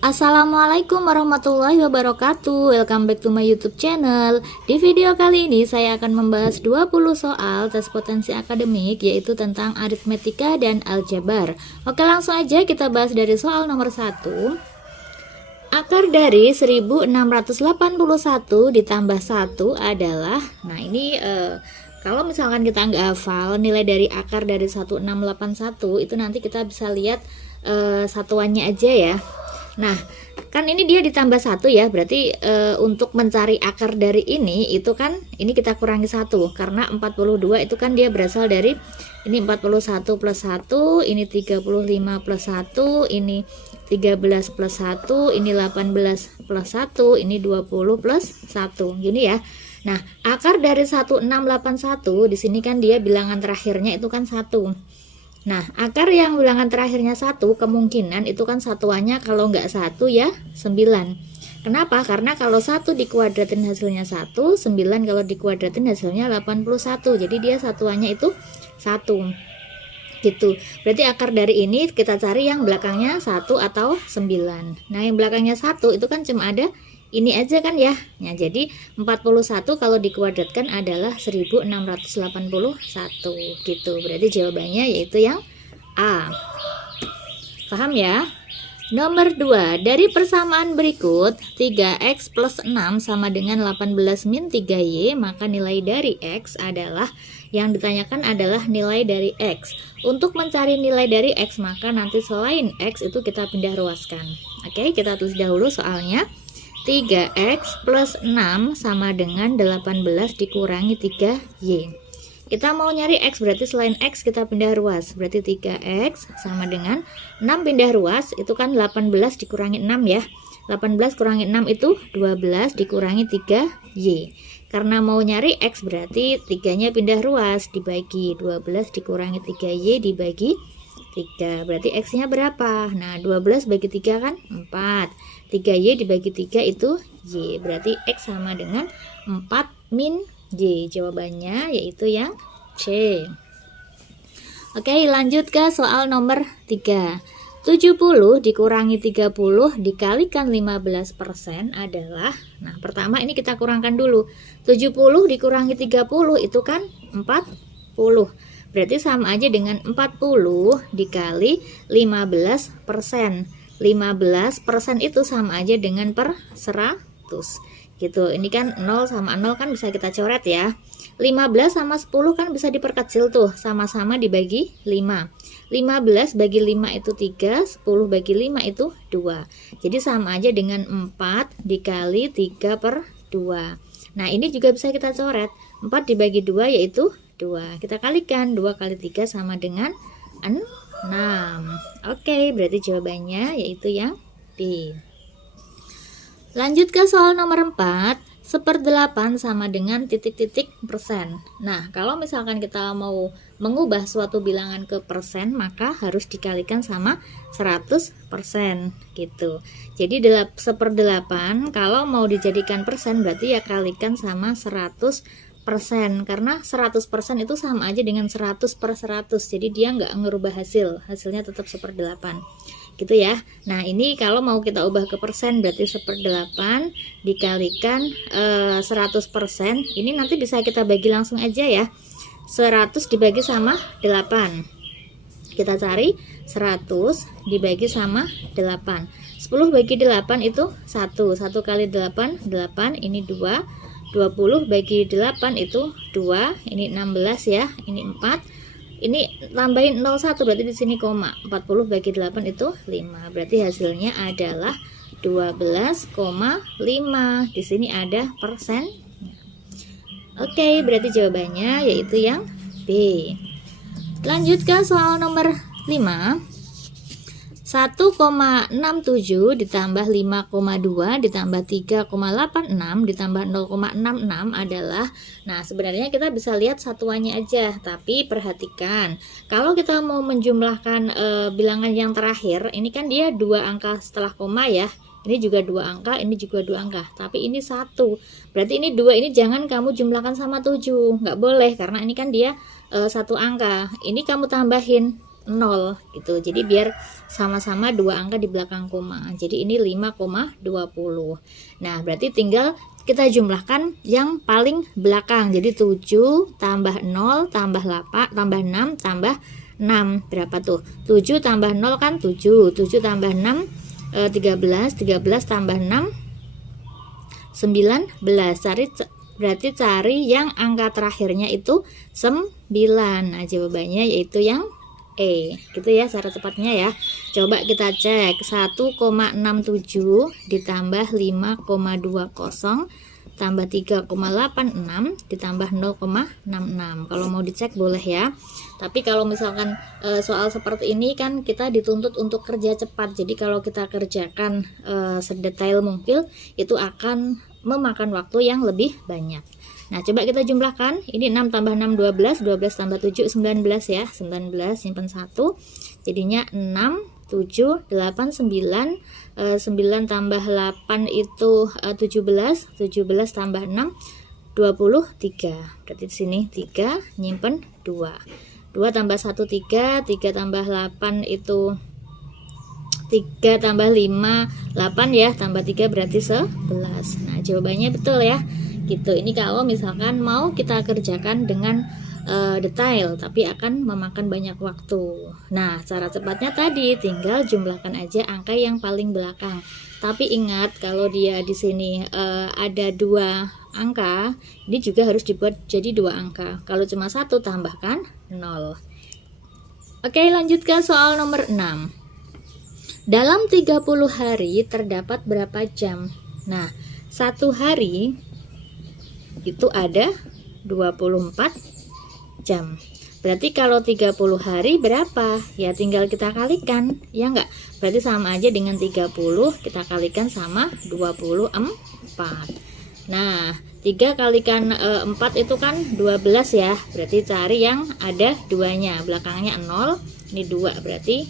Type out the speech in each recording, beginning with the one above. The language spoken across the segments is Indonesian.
Assalamualaikum warahmatullahi wabarakatuh. Welcome back to my YouTube channel. Di video kali ini saya akan membahas 20 soal tes potensi akademik, yaitu tentang aritmetika dan aljabar. Oke, langsung aja kita bahas dari soal nomor 1. Akar dari 1681 ditambah 1 adalah, nah ini kalau misalkan kita nggak hafal nilai dari akar dari 1681 itu, nanti kita bisa lihat satuannya aja ya. Nah, kan ini dia ditambah 1 ya, berarti untuk mencari akar dari ini itu kan ini kita kurangi 1, karena 42 itu kan dia berasal dari ini 41 plus 1, ini 35 plus 1, ini 13 plus 1, ini 18 plus 1, ini 20 plus 1, gini ya. Nah, akar dari 1681 di sini kan dia bilangan terakhirnya itu kan 1. Nah, akar yang bilangan terakhirnya 1, kemungkinan itu kan satuannya kalau nggak 1 ya 9. Kenapa? Karena kalau 1 dikuadratin hasilnya 1, 9 kalau dikuadratin hasilnya 81. Jadi dia satuannya itu 1. Gitu. Berarti akar dari ini kita cari yang belakangnya 1 atau 9. Nah, yang belakangnya 1 itu kan cuma ada ini aja kan ya. Nah, jadi 41 kalau dikuadratkan adalah 1681 gitu. Berarti jawabannya yaitu yang A. Paham ya? Nomor 2, dari persamaan berikut 3x plus 6 sama dengan 18 min 3y, maka nilai dari x adalah, yang ditanyakan adalah nilai dari x. Untuk mencari nilai dari x, maka nanti selain x itu kita pindah ruaskan. Oke, kita tulis dahulu soalnya. 3x plus 6 sama dengan 18 dikurangi 3y. Kita mau nyari x, berarti selain x kita pindah ruas. Berarti 3x sama dengan 6 pindah ruas, itu kan 18 dikurangi 6 ya. 18 kurangi 6 itu 12 dikurangi 3y. Karena mau nyari x berarti 3-nya pindah ruas, dibagi 12 dikurangi 3y dibagi 3. Berarti x-nya berapa? Nah, 12 bagi 3 kan 4. 3y dibagi 3 itu y. Berarti x sama dengan 4 min y. Jawabannya yaitu yang C. Oke, lanjut ke soal nomor 3. 70 dikurangi 30 dikalikan 15% adalah, nah pertama ini kita kurangkan dulu. 70 dikurangi 30 itu kan 40. Berarti sama aja dengan 40 dikali 15%. 15% itu sama aja dengan per 100 gitu. Ini kan 0 sama 0 kan bisa kita coret ya. 15 sama 10 kan bisa diperkecil tuh, sama-sama dibagi 5. 15 bagi 5 itu 3, 10 bagi 5 itu 2. Jadi sama aja dengan 4 dikali 3 per 2. Nah, ini juga bisa kita coret. 4 dibagi 2 yaitu 2. Kita kalikan 2 kali 3 sama dengan 6. Oke, berarti jawabannya yaitu yang B. Lanjut ke soal nomor 4. 1/8 sama dengan titik-titik persen. Nah, kalau misalkan kita mau mengubah suatu bilangan ke persen, maka harus dikalikan sama 100% gitu. Jadi 1/8 kalau mau dijadikan persen berarti ya kalikan sama 100%, karena 100% itu sama aja dengan 100 per 100. Jadi dia nggak ngerubah hasilnya tetap 1/8 gitu ya. Nah, ini kalau mau kita ubah ke persen berarti 1/8 dikalikan 100%. Ini nanti bisa kita bagi langsung aja ya. 100 dibagi sama 8. Kita cari 100 dibagi sama 8. 10 bagi 8 itu 1. 1 kali 8, 8. Ini 2. 20 bagi 8 itu 2. Ini 16 ya. Ini 4. Ini tambahin 01 berarti di sini koma. 40 bagi 8 itu 5. Berarti hasilnya adalah 12,5. Di sini ada persen. Oke, berarti jawabannya yaitu yang B. Lanjut ke soal nomor 5. 1,67 ditambah 5,2 ditambah 3,86 ditambah 0,66 adalah, nah sebenarnya kita bisa lihat satuannya aja, tapi perhatikan kalau kita mau menjumlahkan bilangan yang terakhir, ini kan dia 2 angka setelah koma ya, Ini juga 2 angka, ini juga 2 angka. Tapi ini 1. Berarti ini 2 ini jangan kamu jumlahkan sama 7. Nggak boleh karena ini kan dia 1 angka. Ini kamu tambahin 0 gitu. Jadi biar sama-sama 2 angka di belakang koma. Jadi ini 5,20. Nah, berarti tinggal kita jumlahkan yang paling belakang. Jadi 7 tambah 0 tambah 8 tambah 6 tambah 6. Berapa tuh? 7 tambah 0 kan 7. 7 tambah 6 13. 13 tambah 6 19. Berarti cari yang angka terakhirnya itu 9. Nah, jawabannya yaitu yang E. Gitu ya cara cepatnya ya. Coba kita cek. 1,67 ditambah 5,20 tambah 3,86 ditambah 0,66. Kalau mau dicek boleh ya. Tapi kalau misalkan soal seperti ini kan kita dituntut untuk kerja cepat. Jadi kalau kita kerjakan sedetail mungkin itu akan memakan waktu yang lebih banyak. Nah, coba kita jumlahkan. Ini 6 tambah 6 12, 12 tambah 7 19 ya. 19 simpan 1. Jadinya 6 7 8 9 9 tambah 8 itu 17 17 tambah 6 23. Berarti di sini 3 nyimpen 2 tambah 1 3 tambah 8 itu 3 tambah 5 8 ya, tambah 3 berarti 11. Nah, jawabannya betul ya gitu. Ini kalau misalkan mau kita kerjakan dengan detail tapi akan memakan banyak waktu. Nah, cara cepatnya tadi tinggal jumlahkan aja angka yang paling belakang. Tapi ingat kalau dia di sini ada 2 angka, ini juga harus dibuat jadi 2 angka. Kalau cuma 1 tambahkan 0. Oke, lanjut ke soal nomor 6. Dalam 30 hari terdapat berapa jam? Nah, 1 hari itu ada 24 jam. Berarti kalau 30 hari berapa? Ya tinggal kita kalikan, ya enggak? Berarti sama aja dengan 30 kita kalikan sama 24. Nah, 3 kalikan 4 itu kan 12 ya. Berarti cari yang ada 2-nya. Belakangnya 0, ini 2 berarti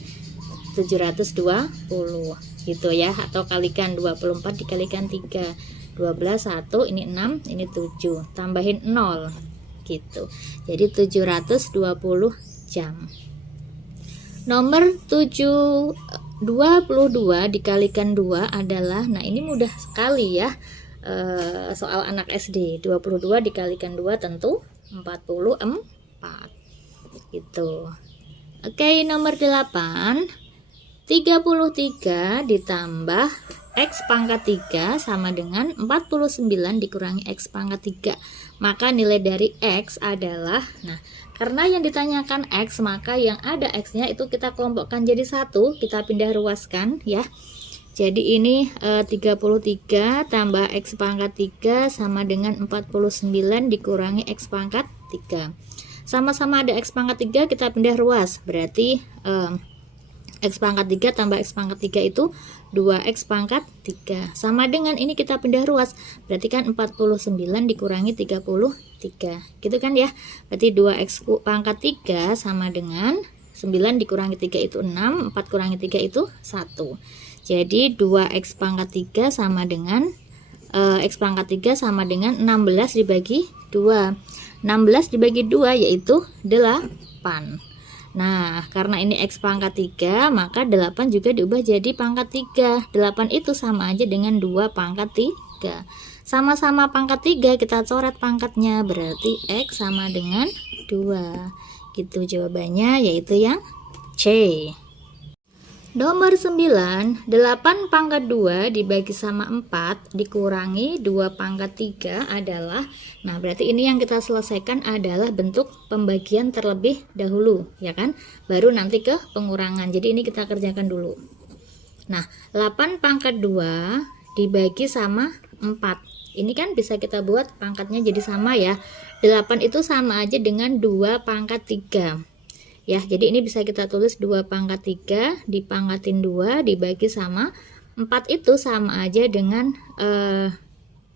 720 gitu ya. Atau kalikan 24 dikalikan 3. 12 1, ini 6, ini 7. Tambahin 0. Gitu. Jadi 720 jam. Nomor 22 dikalikan 2 adalah, nah ini mudah sekali ya, soal anak SD. 22 dikalikan 2 tentu 44 gitu. Oke, nomor 8. 33 ditambah X pangkat 3 sama dengan 49 dikurangi X pangkat 3. Maka nilai dari X adalah, nah karena yang ditanyakan X, maka yang ada X-nya itu kita kelompokkan jadi 1, kita pindah ruaskan ya. Jadi ini 33 tambah X pangkat 3 sama dengan 49 dikurangi X pangkat 3. Sama-sama ada X pangkat 3, kita pindah ruas, berarti X pangkat 3 tambah X pangkat 3 itu 2X pangkat 3. Sama dengan ini kita pindah ruas, berarti kan 49 dikurangi 33. Gitu kan ya. Berarti 2X pangkat 3 sama dengan 9 dikurangi 3 itu 6, 4 kurangi 3 itu 1. Jadi 2X pangkat 3 sama dengan X pangkat 3 sama dengan 16 dibagi 2. 16 dibagi 2 yaitu 8. Nah, karena ini X pangkat 3, maka 8 juga diubah jadi pangkat 3. 8 itu sama aja dengan 2 pangkat 3. Sama-sama pangkat 3, kita coret pangkatnya, berarti X sama dengan 2. Gitu jawabannya, yaitu yang C. Nomor 9, 8 pangkat 2 dibagi sama 4 dikurangi 2 pangkat 3 adalah, nah berarti ini yang kita selesaikan adalah bentuk pembagian terlebih dahulu, ya kan? Baru nanti ke pengurangan. Jadi ini kita kerjakan dulu. Nah, 8 pangkat 2 dibagi sama 4. Ini kan bisa kita buat pangkatnya jadi sama ya. 8 itu sama aja dengan 2 pangkat 3. Ya, jadi ini bisa kita tulis 2 pangkat 3 dipangkatin 2 dibagi sama 4 itu sama aja dengan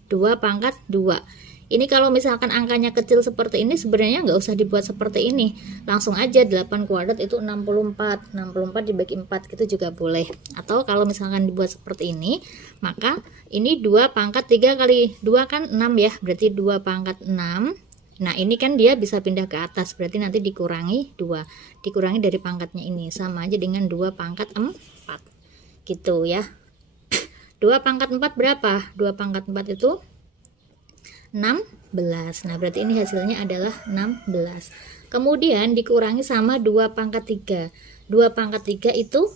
2 pangkat 2. Ini kalau misalkan angkanya kecil seperti ini sebenarnya nggak usah dibuat seperti ini. Langsung aja 8 kuadrat itu 64. 64 dibagi 4 gitu juga boleh. Atau kalau misalkan dibuat seperti ini, maka ini 2 pangkat 3 kali 2 kan 6 ya. Berarti 2 pangkat 6. Nah ini kan dia bisa pindah ke atas. Berarti nanti dikurangi 2. Dikurangi dari pangkatnya ini. Sama aja dengan 2 pangkat 4. Gitu ya. 2 pangkat 4 berapa? 2 pangkat 4 itu 16. Nah, berarti ini hasilnya adalah 16. Kemudian dikurangi sama 2 pangkat 3. 2 pangkat 3 itu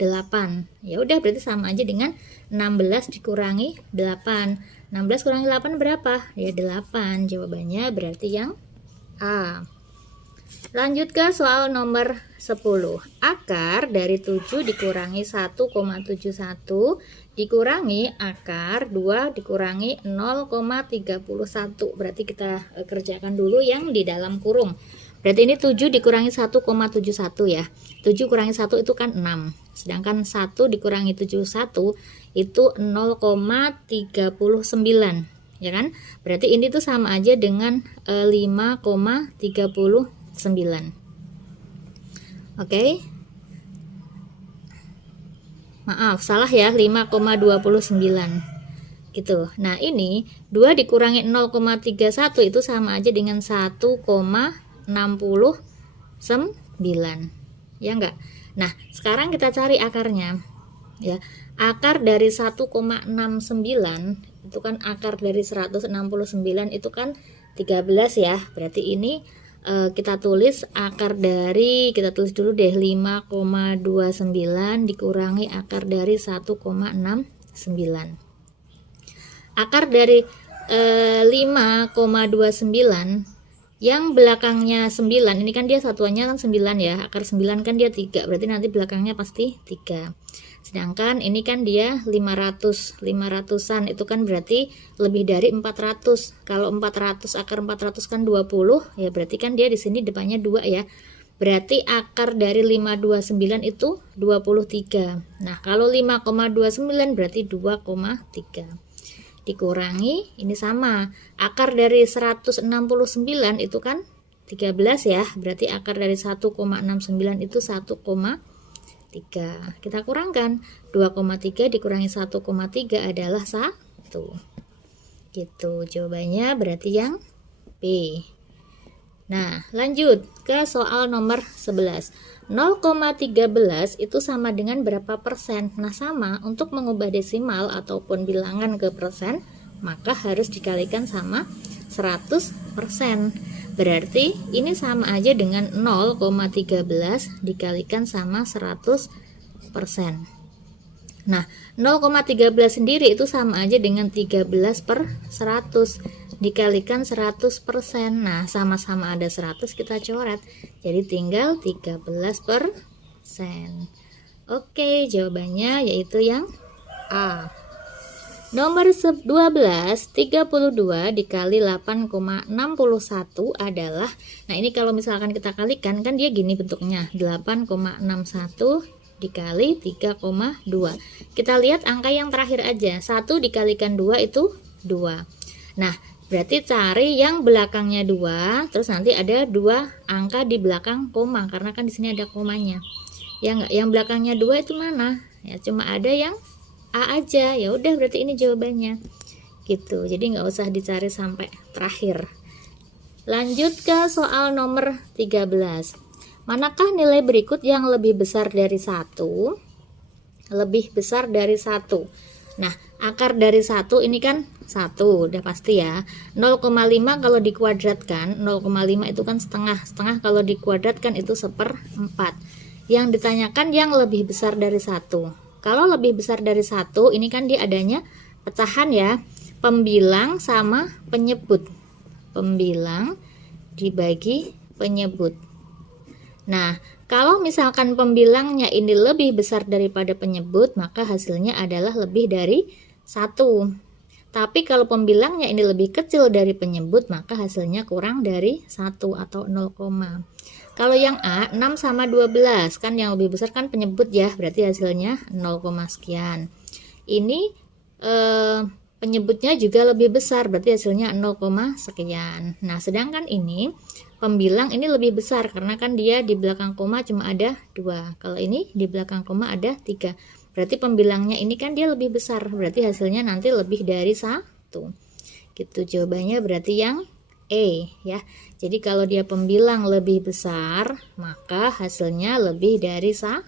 8. Ya udah berarti sama aja dengan 16 dikurangi 8. 16 kurangi 8 berapa? Ya 8. Jawabannya berarti yang A. Lanjut ke soal nomor 10. Akar dari 7 dikurangi 1,71 dikurangi akar 2 dikurangi 0,31. Berarti kita kerjakan dulu yang di dalam kurung. Berarti ini 7 dikurangi 1,71 ya. 7 kurangi 1 itu kan 6. Sedangkan 1 dikurangi 71 itu 0,39. Ya kan? Berarti ini tuh sama aja dengan 5,39. Oke. Maaf, salah ya, 5,29 gitu. Nah, ini 2 dikurangi 0,31 itu sama aja dengan 1,69. Ya enggak? Nah, sekarang kita cari akarnya. Ya. Akar dari 1,69 itu kan akar dari 169 itu kan 13 ya. Berarti ini kita tulis akar dari, kita tulis dulu deh, 5,29 dikurangi akar dari 1,69. Akar dari 5,29 yang belakangnya 9, ini kan dia satuannya kan 9 ya, akar 9 kan dia 3, berarti nanti belakangnya pasti 3. Sedangkan ini kan dia 500-an itu kan berarti lebih dari 400. Kalau 400 akar 400 kan 20, ya berarti kan dia di sini depannya 2 ya. Berarti akar dari 529 itu 23. Nah, kalau 5,29 berarti 2,3. Dikurangi ini sama. Akar dari 169 itu kan 13 ya. Berarti akar dari 1,69 itu 1,3. Kita kurangkan 2,3 dikurangi 1,3 adalah 1. Gitu. Jawabannya berarti yang B. Nah, lanjut ke soal nomor 11. 0,13 itu sama dengan berapa persen? Nah, sama, untuk mengubah desimal ataupun bilangan ke persen, maka harus dikalikan sama 100%. Berarti ini sama aja dengan 0,13 dikalikan sama 100%. Nah, 0,13 sendiri itu sama aja dengan 13 per 100 dikalikan 100%. Nah, sama-sama ada 100 kita coret. Jadi tinggal 13%. Oke, jawabannya yaitu yang A. Nomor 12, 32 dikali 8,61 adalah, nah ini kalau misalkan kita kalikan, kan dia gini bentuknya, 8,61 dikali 3,2. Kita lihat angka yang terakhir aja, 1 dikalikan 2 itu 2. Nah, berarti cari yang belakangnya 2, terus nanti ada 2 angka di belakang koma, karena kan di sini ada komanya. Yang belakangnya 2 itu mana? Ya cuma ada yang A aja. Ya udah berarti ini jawabannya. Gitu. Jadi nggak usah dicari sampai terakhir. Lanjut ke soal nomor 13. Manakah nilai berikut yang lebih besar dari 1? Lebih besar dari 1. Nah, akar dari 1 ini kan 1, udah pasti ya. 0,5 kalau dikuadratkan, 0,5 itu kan setengah. Setengah kalau dikuadratkan itu 1/4. Yang ditanyakan yang lebih besar dari 1. Kalau lebih besar dari 1, ini kan dia adanya pecahan ya. Pembilang sama penyebut. Pembilang dibagi penyebut. Nah, kalau misalkan pembilangnya ini lebih besar daripada penyebut, maka hasilnya adalah lebih dari 1. Tapi kalau pembilangnya ini lebih kecil dari penyebut, maka hasilnya kurang dari 1 atau 0, Kalau yang A, 6 sama 12, kan yang lebih besar kan penyebut ya, berarti hasilnya 0, sekian. Ini penyebutnya juga lebih besar, berarti hasilnya 0, sekian. Nah, sedangkan ini pembilang ini lebih besar karena kan dia di belakang koma cuma ada 2. Kalau ini di belakang koma ada 3. Berarti pembilangnya ini kan dia lebih besar, berarti hasilnya nanti lebih dari 1. Gitu jawabannya, berarti yang E ya. Jadi kalau dia pembilang lebih besar, maka hasilnya lebih dari 1.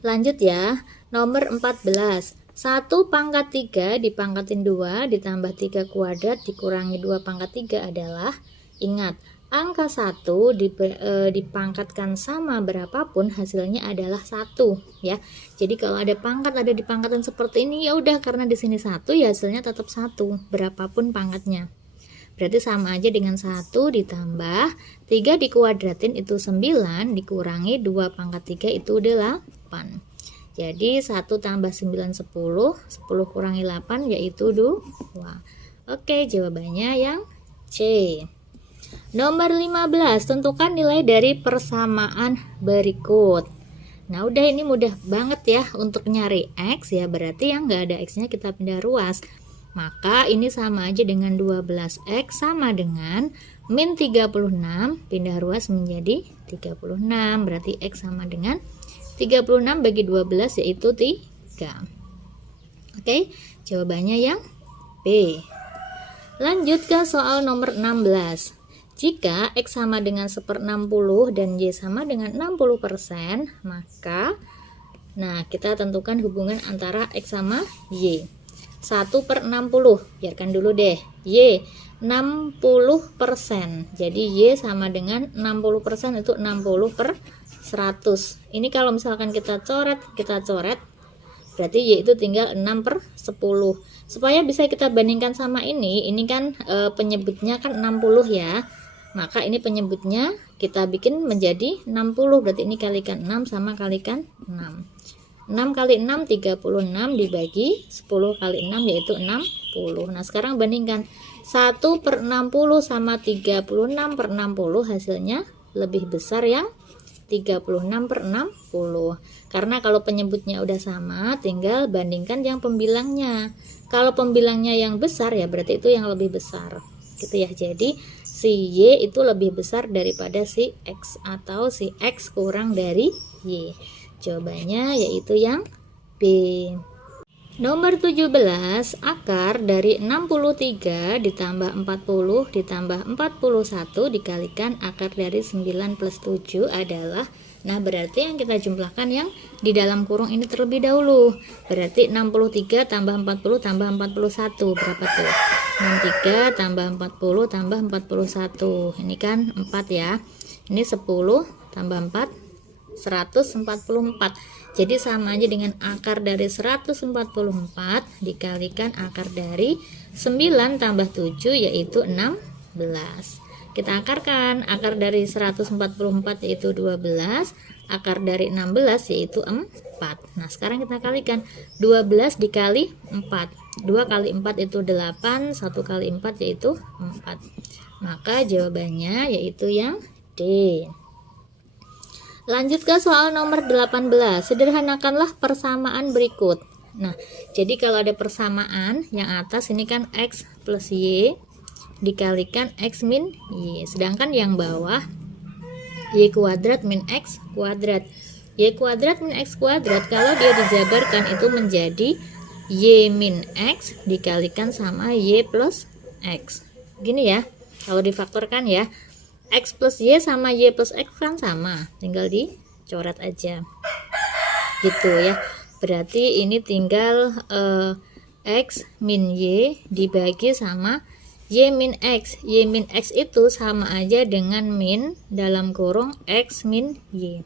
Lanjut ya, nomor 14. 1 pangkat 3 dipangkatin 2 ditambah 3 kuadrat dikurangi 2 pangkat 3 adalah, ingat, angka 1 dipangkatkan sama berapapun hasilnya adalah 1 ya. Jadi kalau ada pangkat ada dipangkatkan seperti ini, ya udah, karena di sini 1 ya hasilnya tetap 1 berapapun pangkatnya. Berarti sama aja dengan 1 ditambah 3 dikuadratin itu 9 dikurangi 2 pangkat 3 itu 8. Jadi 1 tambah 9 10, 10 kurangi 8 yaitu 2. Oke, jawabannya yang C. Nomor 15, tentukan nilai dari persamaan berikut. Nah, udah, ini mudah banget ya untuk nyari X ya, berarti yang nggak ada X-nya kita pindah ruas. Maka ini sama aja dengan 12X sama dengan min 36, pindah ruas menjadi 36, berarti X sama dengan 36 bagi 12 yaitu 3. Oke, jawabannya yang B. Lanjut ke soal nomor 16. Jika X sama dengan 1/60 dan Y sama dengan 60%, maka kita tentukan hubungan antara X sama Y. 1/60, biarkan dulu deh. Y 60%. Jadi Y sama dengan 60%, itu 60/100. Ini kalau misalkan kita coret, berarti Y itu tinggal 6/10. Supaya bisa kita bandingkan sama ini kan penyebutnya kan 60 ya. Maka ini penyebutnya kita bikin menjadi 60, berarti ini kalikan 6 sama kalikan 6. 6 kali 6 36 dibagi 10 kali 6 yaitu 60. Nah, sekarang bandingkan 1/60 sama 36/60, hasilnya lebih besar yang 36/60. Karena kalau penyebutnya udah sama, tinggal bandingkan yang pembilangnya. Kalau pembilangnya yang besar ya berarti itu yang lebih besar. Gitu ya. Jadi si Y itu lebih besar daripada si X, atau si X kurang dari Y. Jawabannya yaitu yang B. Nomor 17, akar dari 63 ditambah 40 ditambah 41 dikalikan akar dari 9 plus 7 adalah, berarti yang kita jumlahkan yang di dalam kurung ini terlebih dahulu. Berarti 63 tambah 40 tambah 41, berapa tuh? 63 tambah 40 tambah 41. Ini kan 4 ya. Ini 10 tambah 4, 144. Jadi sama aja dengan akar dari 144 dikalikan akar dari 9 tambah 7 yaitu 16. Kita akarkan, akar dari 144 yaitu 12, akar dari 16 yaitu 4. Nah, sekarang kita kalikan 12 dikali 4. 2 kali 4 itu 8, 1 kali 4 yaitu 4. Maka jawabannya yaitu yang D. Lanjut ke soal nomor 18. Sederhanakanlah persamaan berikut. Nah, jadi kalau ada persamaan, yang atas ini kan X plus Y dikalikan X min Y. Sedangkan yang bawah Y kuadrat min X kuadrat. Y kuadrat min X kuadrat, kalau dia dijabarkan itu menjadi Y min X dikalikan sama Y plus X. Gini ya, kalau difaktorkan ya. X plus Y sama Y plus X kan sama, tinggal dicoret aja gitu ya. Berarti ini tinggal X min Y dibagi sama Y min X. Y min X itu sama aja dengan min dalam kurung X min Y,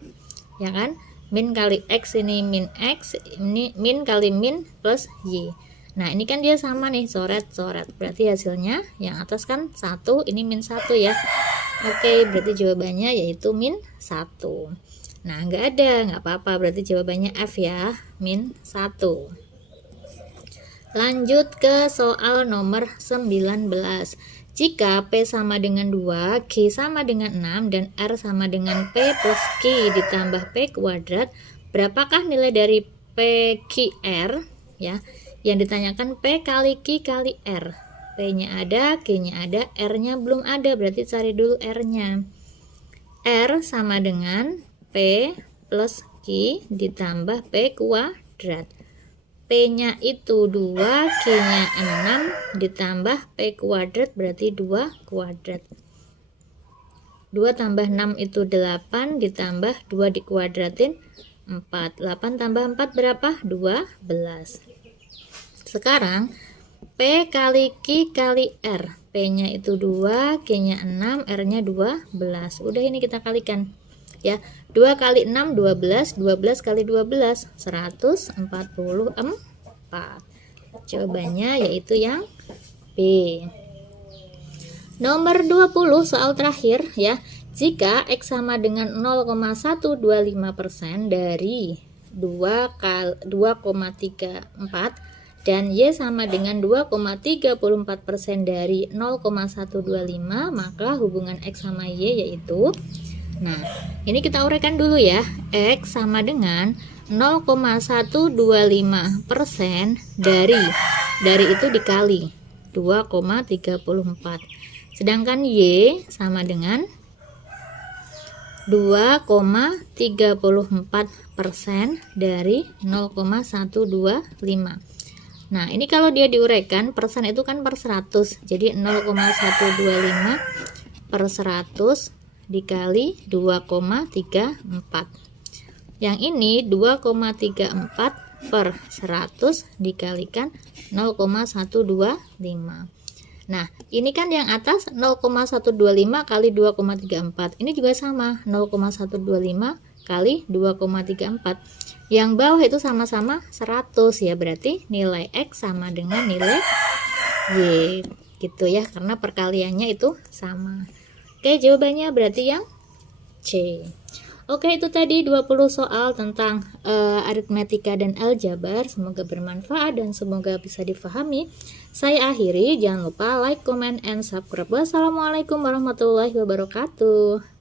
ya kan? Min kali X ini min X, ini min kali min plus Y. Nah, ini kan dia sama nih, coret-coret. Berarti hasilnya yang atas kan 1, ini min 1 ya. Oke, berarti jawabannya yaitu min 1. Nah, nggak ada, nggak apa-apa. Berarti jawabannya F ya, min 1. Lanjut ke soal nomor 19. Jika P sama dengan 2, Q sama dengan 6, dan R sama dengan P plus Q ditambah P kuadrat, berapakah nilai dari PQR? Ya, Yang ditanyakan P kali Q kali R. P-nya ada, Q-nya ada, R-nya belum ada, berarti cari dulu R-nya. R sama dengan P plus Q ditambah P kuadrat. P-nya itu 2, Q-nya 6 ditambah P kuadrat berarti 2 kuadrat. 2 tambah 6 itu 8 ditambah 2 dikuadratin 4. 8 tambah 4 berapa? 12. Sekarang P kali Q kali R. P-nya itu 2, Q-nya 6, R-nya 12. Udah, ini kita kalikan. Ya, 2 kali 6 12, 12 kali 12 144. Jawabannya yaitu yang B. Nomor 20 soal terakhir ya. Jika X sama dengan 0,125% dari 2,34 dan Y sama dengan 2,34% dari 0,125, maka hubungan X sama Y yaitu, nah ini kita uraikan dulu ya. X sama dengan 0,125% dari itu dikali 2,34. Sedangkan Y sama dengan 2,34% dari 0,125. Nah, ini kalau dia diuraikan, persen itu kan per 100. Jadi 0,125 per 100 dikali 2,34. Yang ini 2,34 per 100 dikalikan 0,125. Nah, ini kan yang atas 0,125 kali 2,34. Ini juga sama, 0,125 kali 2,34. Yang bawah itu sama-sama 100 ya, berarti nilai X sama dengan nilai Y gitu ya, karena perkaliannya itu sama. Oke, jawabannya berarti yang C. Oke, itu tadi 20 soal tentang aritmetika dan aljabar. Semoga bermanfaat dan semoga bisa difahami. Saya akhiri, jangan lupa like, comment, and subscribe. Wassalamualaikum warahmatullahi wabarakatuh.